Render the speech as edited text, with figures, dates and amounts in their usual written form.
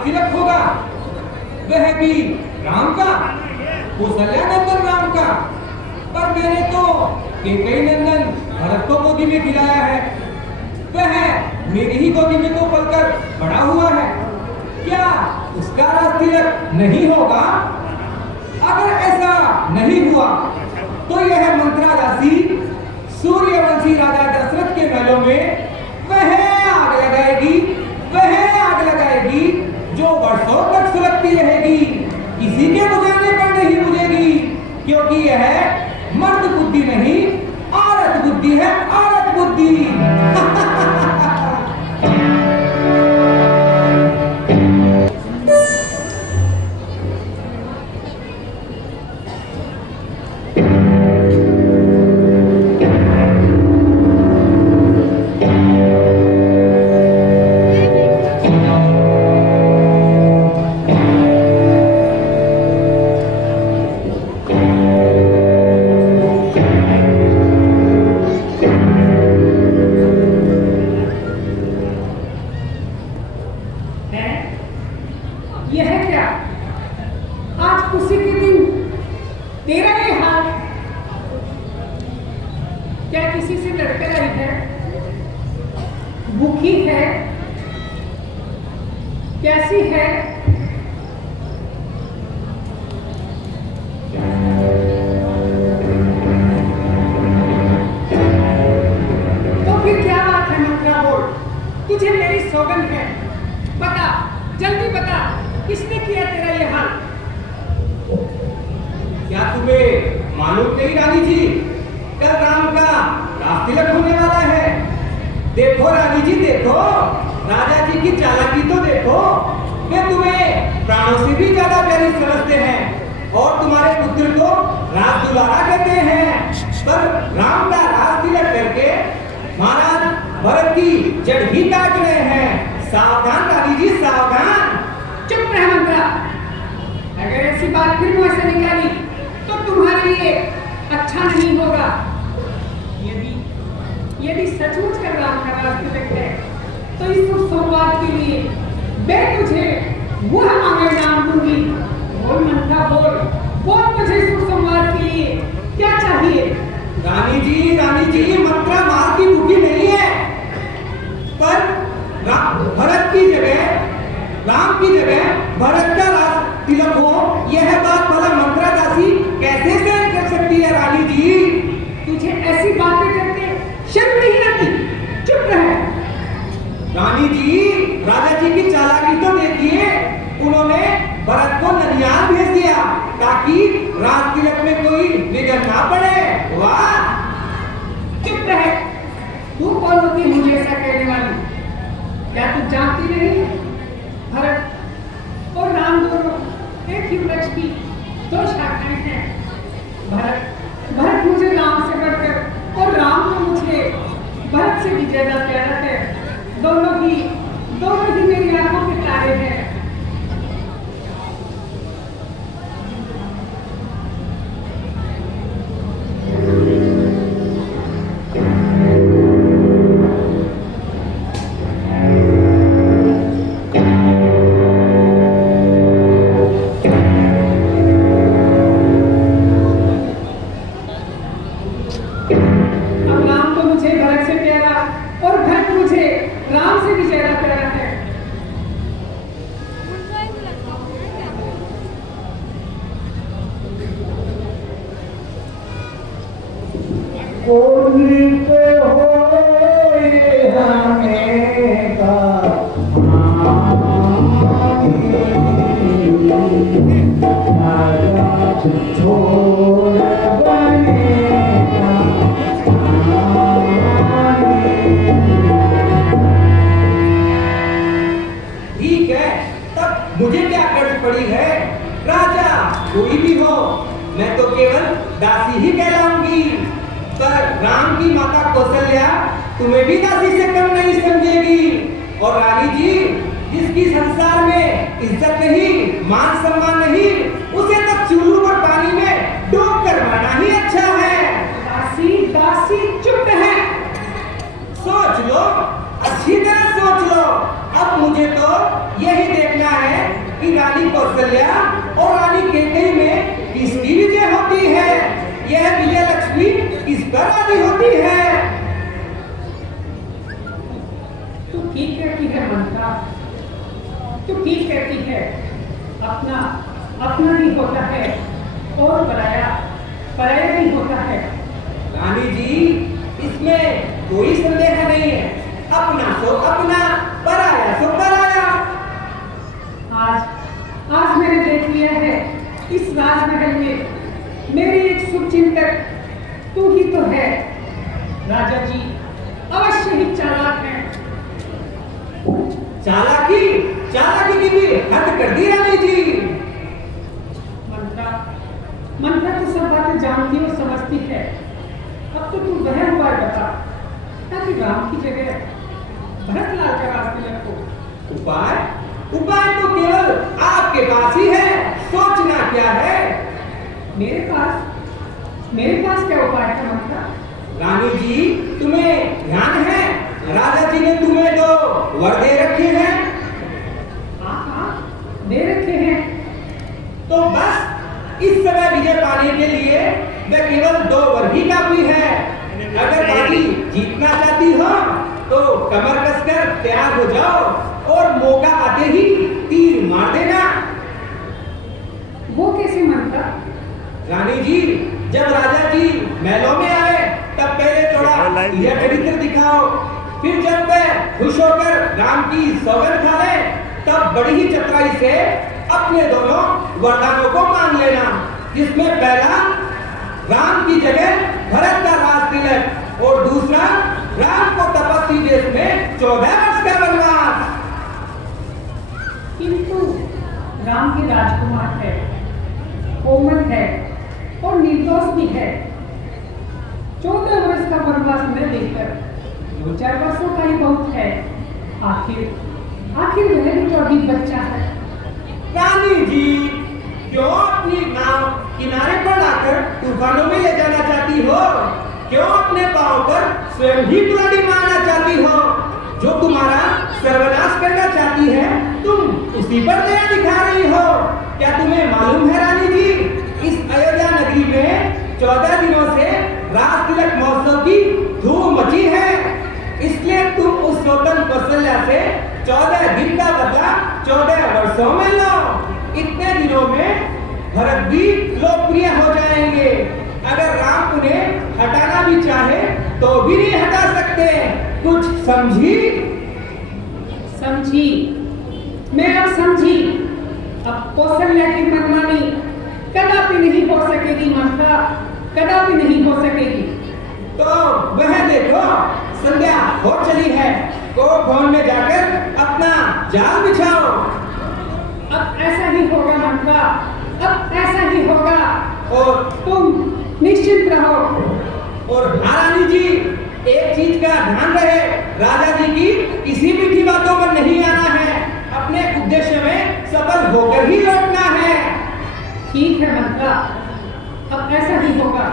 राज तिलक होगा, वह भी राम का, कौशल्या नंदन राम का। पर मैंने तो कैकेयी नंदन भरत को गोदी में खिलाया है, वह मेरी ही गोदी में तो पलकर बड़ा हुआ है, क्या उसका राज तिलक नहीं होगा? अगर ऐसा नहीं हुआ तो यह मंत्रा दासी सूर्यवंशी राजा दशरथ के महलों में वह आग लगाएगी, वह आग लगाएगी जो वर्षों तक सुलगती रहेगी, किसी के बुझाने पर नहीं बुझेगी, क्योंकि यह मर्द बुद्धि नहीं औरत बुद्धि है, औरत बुद्धि। कैसी है? तो फिर क्या बात है मंत्रा बोल, तुझे मेरी सौगंध है, बता, जल्दी बता, किसने किया तेरा ये हाल? क्या तुम्हें मालूम नहीं रानी जी, कल राम का राज तिलक होने वाला है। देखो रानी जी देखो, राजा जी की चालाकी तो देखो, वे तुम्हें प्राणों से भी ज्यादा प्यारी समझते हैं और तुम्हारे पुत्र को राज दुलारा कहते हैं। पर राम का राज तिलक करके महाराज भरत की जड़ ही काट रहे हैं। सावधान रानी जी सावधान। चुप रह मंत्रा, अगर ऐसी बात फिर मुंह से निकाली तो तुम्हारे लिए अच्छा नहीं होगा। यदि सचमुच कर राम का राज तिलक है तो इस संवाद के लिए मैं तुझे वह आगे नाम दूंगी। बोल मंत्रा बोल, बोल मुझे इस संवाद के लिए क्या चाहिए? रानी जी मंत्रा मार की भूखी नहीं है, पर भरत की जगह राम की जगह भरत का राज तिलक हो, यह बात भला मंत्रा दासी कैसे सहन कर सकती है? रानी जी तुझे ऐसी बातें करते शर्म नहीं आती? चुप रह। रानी जी राजा जी की चालाकी तो देखिए, उन्होंने भरत को ननियाल भेज दिया ताकि राज तिलक में कोई विघ्न ना पड़े। वाह! चुप रह, तू कौन होती मुझे ऐसा कहने वाली? क्या तू जानती नहीं भरत और राम दोनों एक ही वृक्ष की दो शाखाएं हैं। भरत मुझे राम से बढ़कर और राम तो मुझे भरत से भी ज्यादा प्यारा है। दोनों ही मेरी आंखों के तारे हैं। मुझे क्या कर्ज पड़ी है? राजा कोई भी हो, मैं तो केवल दासी ही कहलाऊंगी। पर राम की माता कौशल्या तुम्हें भी दासी से कम नहीं समझेगी। और रानी जी, जिसकी संसार में इज्जत नहीं, मान सम्मान नहीं, उसे तो चूल्हू पर पानी में डूब कर मरना ही अच्छा है। दासी चुप है। सोच लो, अच्छी तरह सोच लो। अब मुझे तो यही देखना है कि रानी कौशल्या और रानी कैकेयी में किसकी विजय होती है। यह विजय लक्ष्मी किस पर राजी होती है। तू ठीक कहती है मंत्रा, तू ठीक कहती है। अपना अपना ही होता है और पराया पराया ही होता है। रानी जी, इसमें कोई संदेह नहीं है। अपना सो अपना, पराया सो पराया। आज मैंने देख लिया है इस राजमहल में मेरी एक शुभचिंतक तू ही तो है। राजा जी अवश्य ही चालाक है। चालाकी चालाकी की भी हद कर दी रानी जी। मंत्रा तो सब बातें जानती और समझती है। अब तो तू वह उपाय बता ताकि राम की जगह भरत लाल का रास्ते लगो। उपाय उपाय तो केवल आपके पास ही है। सोचना क्या है। मेरे पास क्या उपाय है मंत्रा? रानी जी, तुम्हें ध्यान है राजा जी ने तुम्हें दो वर दे रखे हैं। हाँ दे रखे हैं। तो बस इस समय विजय पाने के लिए वे केवल 2 वर ही काफी है। अगर बाजी जीतना चाहती हो तो कमर कसकर तैयार हो जाओ और मौका आते ही तीर मार देना। वो कैसे मंत्रा? रानी जी, जब राजा जी महलों में आए तब पहले थोड़ा यह चरित्र दिखाओ। फिर जब वे खुश होकर राम की सौगंध खा ले तब बड़ी ही चतुराई से अपने दोनों वरदानों को मांग लेना, जिसमें पहला राम की जगह भरत का राज तिलक और दूसरा राम को तपस्वी देश में 14 वर्ष का वनवास। किंतु राम के राजकुमार है, कोमल है और निर्दोष भी है। 14 वर्ष का वनवास न देकर 2-4 वर्षों का ही बहुत है। आखिर वह भी तो अभी बच्चा है। रानी जी, क्यों अपनी नाव किनारे पर लाकर तूफानों में ले जाना चाहती हो? क्यों अपने पांव पर स्वयं ही कुल्हाड़ी मारना चाहती हो? जो तुम्हारा सर्वनाश करना चाहती है तुम उसी पर दया दिखा रही हो। क्या तुम्हें मालूम है रानी जी, इस अयोध्या नगरी में 14 दिनों से राज तिलक महोत्सव की धूम मची है। इसलिए तुम उस स्वतंत्र कौशल्या से 14 दिन का बदला 14 वर्षों में लो। इतने दिनों में भरत भी लोकप्रिय हो जाएंगे। अगर राम उन्हें हटाना भी चाहे तो भी नहीं हटा सकते। कुछ समझी? समझी, मैं अब समझी। अब कौशल्या की मनमानी कदापि नहीं हो सकेगी मंत्रा, कदापि नहीं हो सकेगी। तो वह देखो संध्या हो चली है। को भवन में जाकर अपना जाल बिछाओ। अब ऐसा ही होगा मंत्रा, अब ऐसा ही होगा। और तुम निश्चिंत रहो। और रानी जी, एक चीज का ध्यान रहे, राजा जी की किसी मीठी बातों पर नहीं आना है। अपने उद्देश्य में सफल होकर ही लौटना है। ठीक है मंत्रा, अब ऐसा ही होगा।